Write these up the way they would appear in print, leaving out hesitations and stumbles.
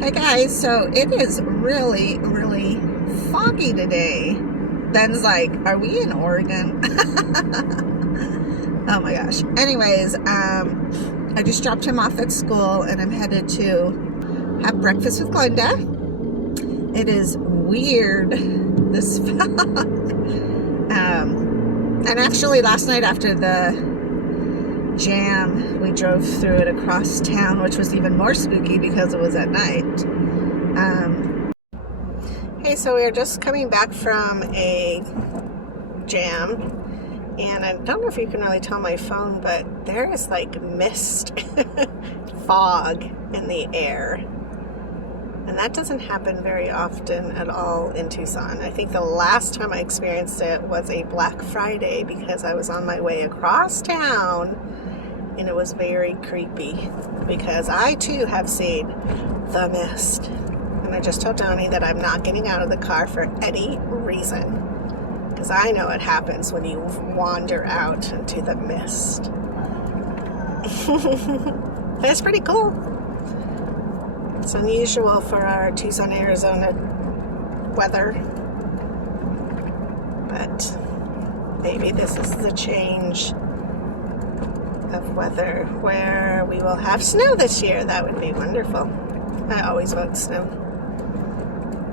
Hey guys, so it is really, really foggy today. Ben's like, are we in Oregon? Oh my gosh. Anyways, I just dropped him off at school and I'm headed to have breakfast with Glenda. It is weird, this fog. And actually last night after the jam, we drove through it across town, which was even more spooky because it was at night. Hey, so we are just coming back from a jam, and I don't know if you can really tell my phone, but there is like mist, fog in the air, and that doesn't happen very often at all in Tucson. I think the last time I experienced it was a Black Friday because I was on my way across town. And it was very creepy because I too have seen the mist. And I just told Donnie that I'm not getting out of the car for any reason. Because I know what happens when you wander out into the mist. But it's pretty cool. It's unusual for our Tucson, Arizona weather. But maybe this is the change of weather where we will have snow this year. That would be wonderful. I always vote snow.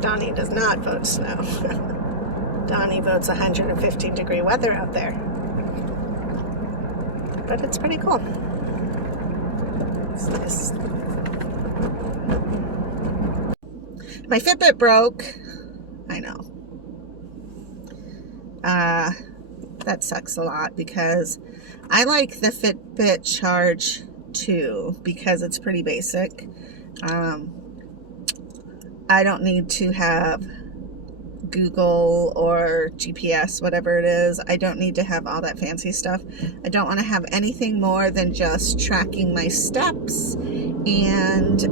Donnie does not vote snow. Donnie votes 115 degree weather out there. But it's pretty cool. It's nice. My Fitbit broke. I know. That sucks a lot because I like the Fitbit Charge 2 because it's pretty basic. I don't need to have Google or GPS, whatever it is. I don't need to have all that fancy stuff. I don't want to have anything more than just tracking my steps and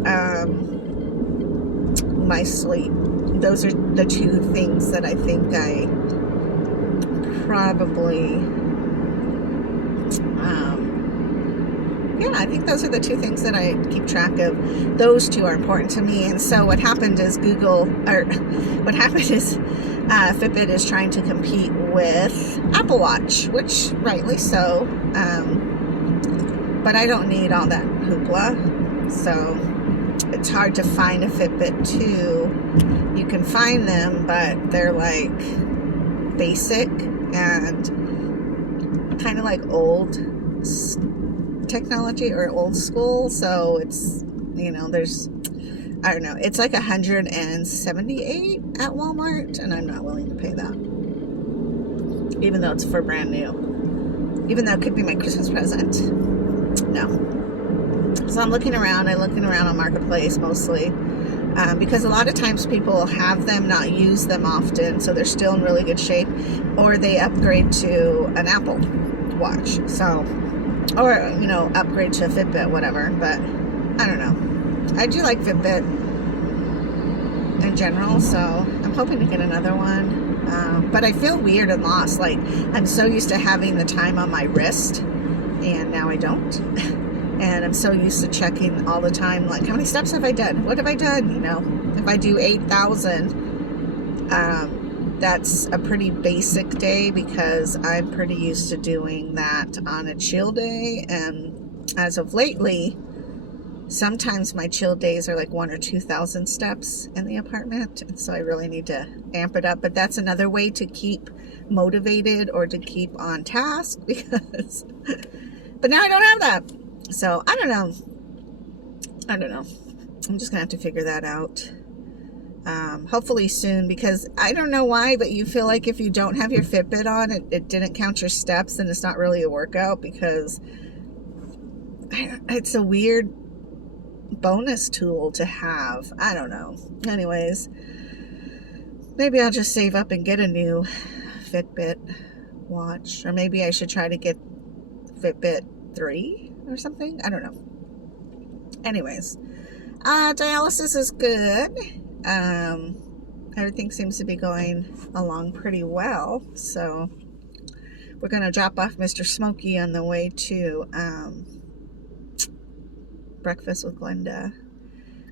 my sleep. Those are the two things that I think I probably I think those are the two things that I keep track of. Those two are important to me. And so what happened is Fitbit is trying to compete with Apple Watch, which rightly so. But I don't need all that hoopla. So it's hard to find a Fitbit 2. You can find them, but they're like basic and kind of like old technology or old school. So it's, there's, I don't know, it's like 178 at Walmart, and I'm not willing to pay that, even though it's for brand new, even though it could be my Christmas present. No. So I'm looking around on Marketplace mostly, because a lot of times people have them, not use them often, so they're still in really good shape, or they upgrade to an Apple Watch, so, or upgrade to a Fitbit, whatever. But I don't know, I do like Fitbit in general, so I'm hoping to get another one. But I feel weird and lost. Like, I'm so used to having the time on my wrist, and now I don't. And I'm so used to checking all the time, like, how many steps have I done? What have I done? If I do 8,000, that's a pretty basic day because I'm pretty used to doing that on a chill day. And as of lately, sometimes my chill days are like 1,000 or 2,000 steps in the apartment. And so I really need to amp it up. But that's another way to keep motivated or to keep on task because, but now I don't have that. So I don't know. I'm just gonna have to figure that out. Hopefully soon, because I don't know why, but you feel like if you don't have your Fitbit on, it didn't count your steps, and it's not really a workout because it's a weird bonus tool to have. I don't know. Anyways, maybe I'll just save up and get a new Fitbit watch, or maybe I should try to get Fitbit 3 or something. I don't know. Anyways, dialysis is good. Everything seems to be going along pretty well. So we're going to drop off Mr. Smokey on the way to breakfast with Glenda.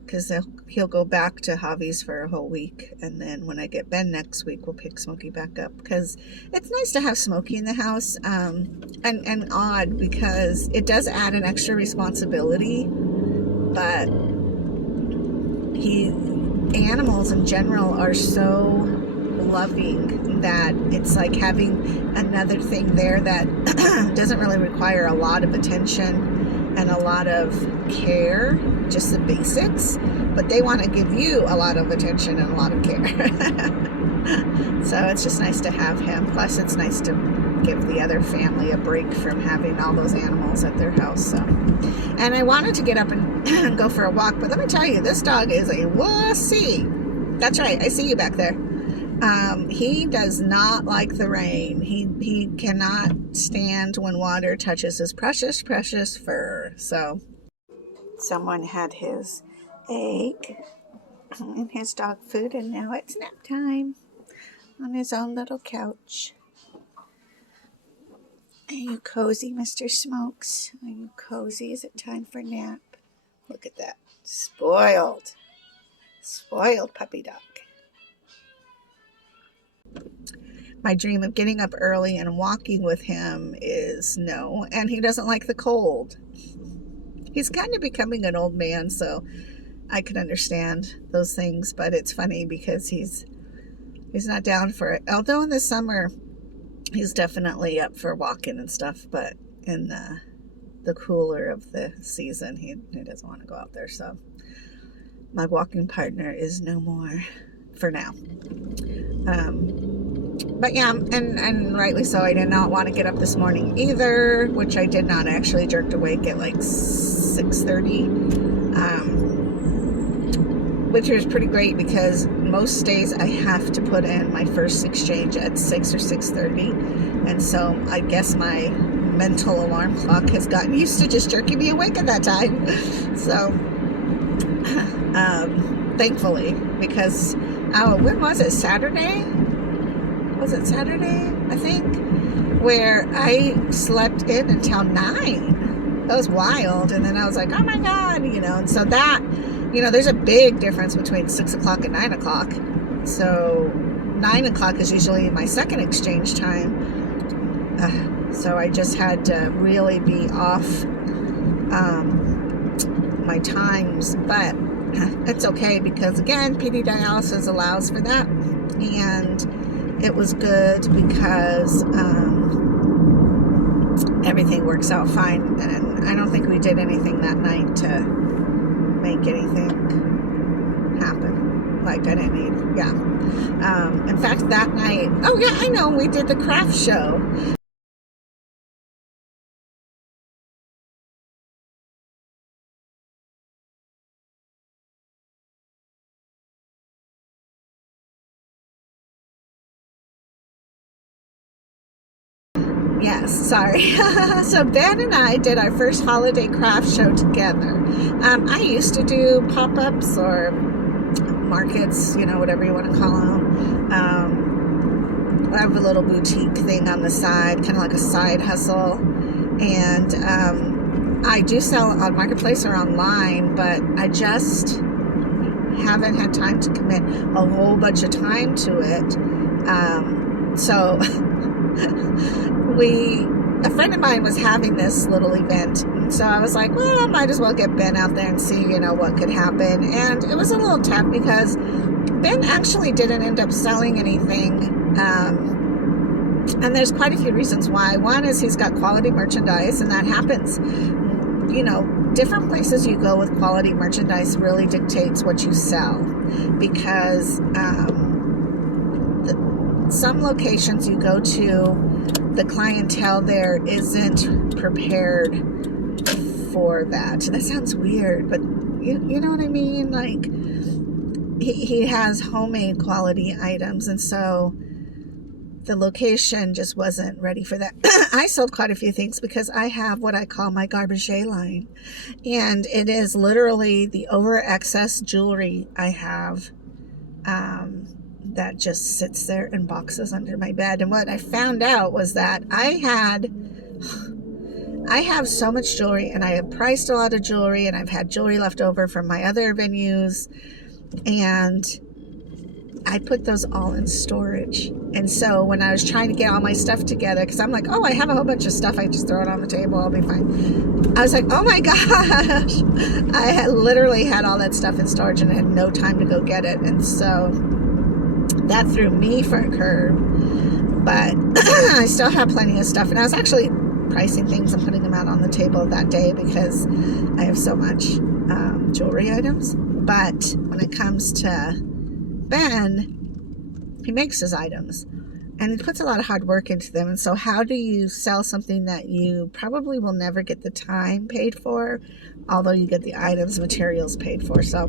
because he'll go back to Javi's for a whole week, and then when I get Ben next week, we'll pick Smokey back up, because it's nice to have Smokey in the house, and odd because it does add an extra responsibility, but animals in general are so loving that it's like having another thing there that doesn't really require a lot of attention and a lot of care, just the basics, but they want to give you a lot of attention and a lot of care. So it's just nice to have him. Plus it's nice to give the other family a break from having all those animals at their house. So, and I wanted to get up and go for a walk, but let me tell you, this dog is a wussy. That's right, I see you back there. He does not like the rain. He cannot stand when water touches his precious, precious fur. So someone had his egg and his dog food, and now it's nap time on his own little couch. Are you cozy, Mr. Smokes? Are you cozy? Is it time for nap? Look at that. Spoiled. Spoiled puppy dog. My dream of getting up early and walking with him is no, and he doesn't like the cold. He's kind of becoming an old man, so I can understand those things, but it's funny because he's not down for it. Although in the summer, he's definitely up for walking and stuff, but in the cooler of the season, he doesn't want to go out there. So my walking partner is no more for now. But yeah, and rightly so. I did not want to get up this morning either, which I did not. I actually jerked awake at like 6:30, which was pretty great because most days I have to put in my first exchange at 6 or 6:30, and so I guess my mental alarm clock has gotten used to just jerking me awake at that time. So thankfully, because when was it? Saturday? Was it Saturday? I think, where I slept in until 9. That was wild. And then I was like, oh my God, and so that, there's a big difference between 6 o'clock and 9 o'clock. So 9 o'clock is usually my second exchange time. So I just had to really be off my times, but it's okay because again, PD dialysis allows for that, and it was good because everything works out fine, and I don't think we did anything that night to make anything happen. Like I didn't need, in fact, that night, oh yeah, I know, we did the craft show. Yes, sorry. So Ben and I did our first holiday craft show together. I used to do pop-ups or markets, whatever you want to call them. I have a little boutique thing on the side, kind of like a side hustle. And I do sell on Marketplace or online, but I just haven't had time to commit a whole bunch of time to it. So a friend of mine was having this little event, so I was like, well, I might as well get Ben out there and see, what could happen. And it was a little tough because Ben actually didn't end up selling anything, and there's quite a few reasons why. One is he's got quality merchandise, and that happens. Different places you go with quality merchandise really dictates what you sell, because some locations you go to, the clientele there isn't prepared for that. That sounds weird, but you know what I mean? Like, he has homemade quality items, and so the location just wasn't ready for that. I sold quite a few things because I have what I call my garbage line, and it is literally the over excess jewelry I have that just sits there in boxes under my bed. And what I found out was that I I have so much jewelry, and I have priced a lot of jewelry, and I've had jewelry left over from my other venues, and I put those all in storage. And so when I was trying to get all my stuff together, because I'm like, oh, I have a whole bunch of stuff, I just throw it on the table, I'll be fine. I was like, oh my gosh, I had literally had all that stuff in storage and I had no time to go get it. And so that threw me for a curve. But I still have plenty of stuff, and I was actually pricing things and putting them out on the table that day because I have so much jewelry items. But when it comes to Ben, he makes his items and he puts a lot of hard work into them. And so how do you sell something that you probably will never get the time paid for, although you get the items, materials paid for? So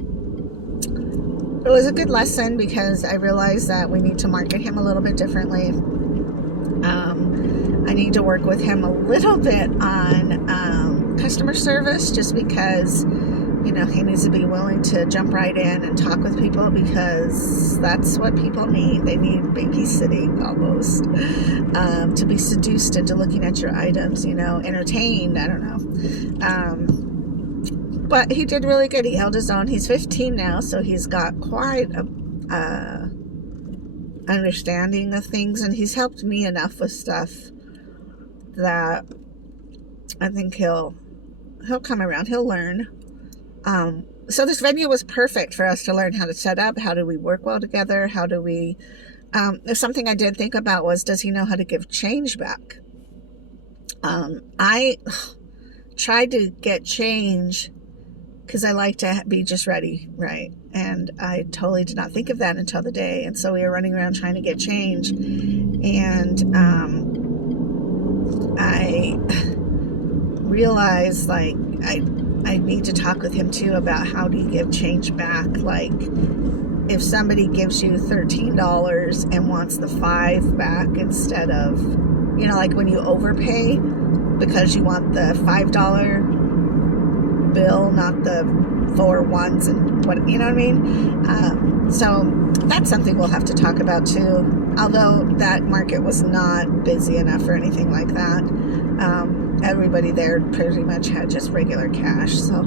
it was a good lesson because I realized that we need to market him a little bit differently. I need to work with him a little bit on customer service, just because, you know, he needs to be willing to jump right in and talk with people, because that's what people need. They need babysitting almost, to be seduced into looking at your items, you know, entertained. I don't know. But he did really good. He held his own. He's 15 now, so he's got quite a understanding of things, and he's helped me enough with stuff that I think he'll come around. He'll learn. So this venue was perfect for us to learn how to set up. How do we work well together? How do we, something I did think about was, does he know how to give change back? I tried to get change because I like to be just ready, right? And I totally did not think of that until the day. And so we were running around trying to get change. And I realized, like, I need to talk with him too about how do you give change back. Like, if somebody gives you $13 and wants the $5 back instead of, you know, like when you overpay because you want the $5 bill, not the 4 ones, and what, you know what I mean? So that's something we'll have to talk about too. Although that market was not busy enough or anything like that. Everybody there pretty much had just regular cash. So I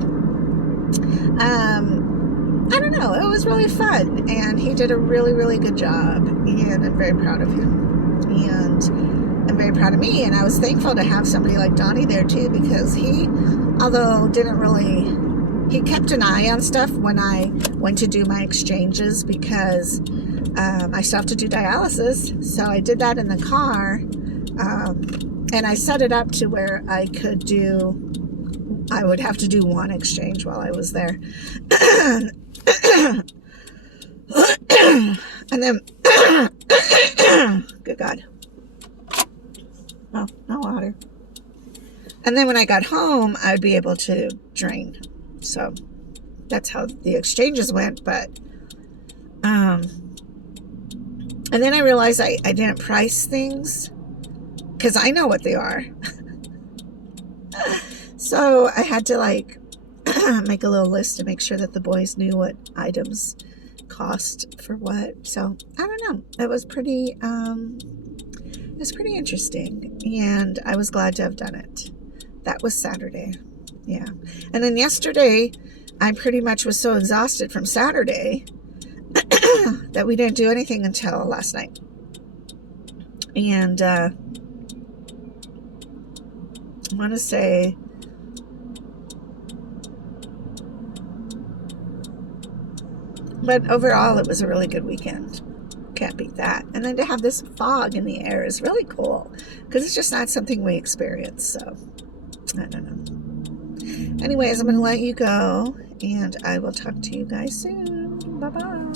don't know. It was really fun, and he did a really, really good job, and I'm very proud of him. And I'm very proud of me, and I was thankful to have somebody like Donnie there too, because he, although didn't really, he kept an eye on stuff when I went to do my exchanges, because I still have to do dialysis. So I did that in the car, and I set it up to where I would have to do one exchange while I was there. And then, good God. Oh, no water. And then when I got home, I'd be able to drain. So that's how the exchanges went. But, and then I realized I didn't price things because I know what they are. So I had to, like, make a little list to make sure that the boys knew what items cost for what. So I don't know. It was pretty interesting, and I was glad to have done it. That was Saturday. Yeah. And then yesterday, I pretty much was so exhausted from Saturday that we didn't do anything until last night. And I want to say, but overall, it was a really good weekend. Can't beat that. And then to have this fog in the air is really cool, because it's just not something we experience. So I don't know. Anyways, I'm going to let you go, and I will talk to you guys soon. Bye-bye.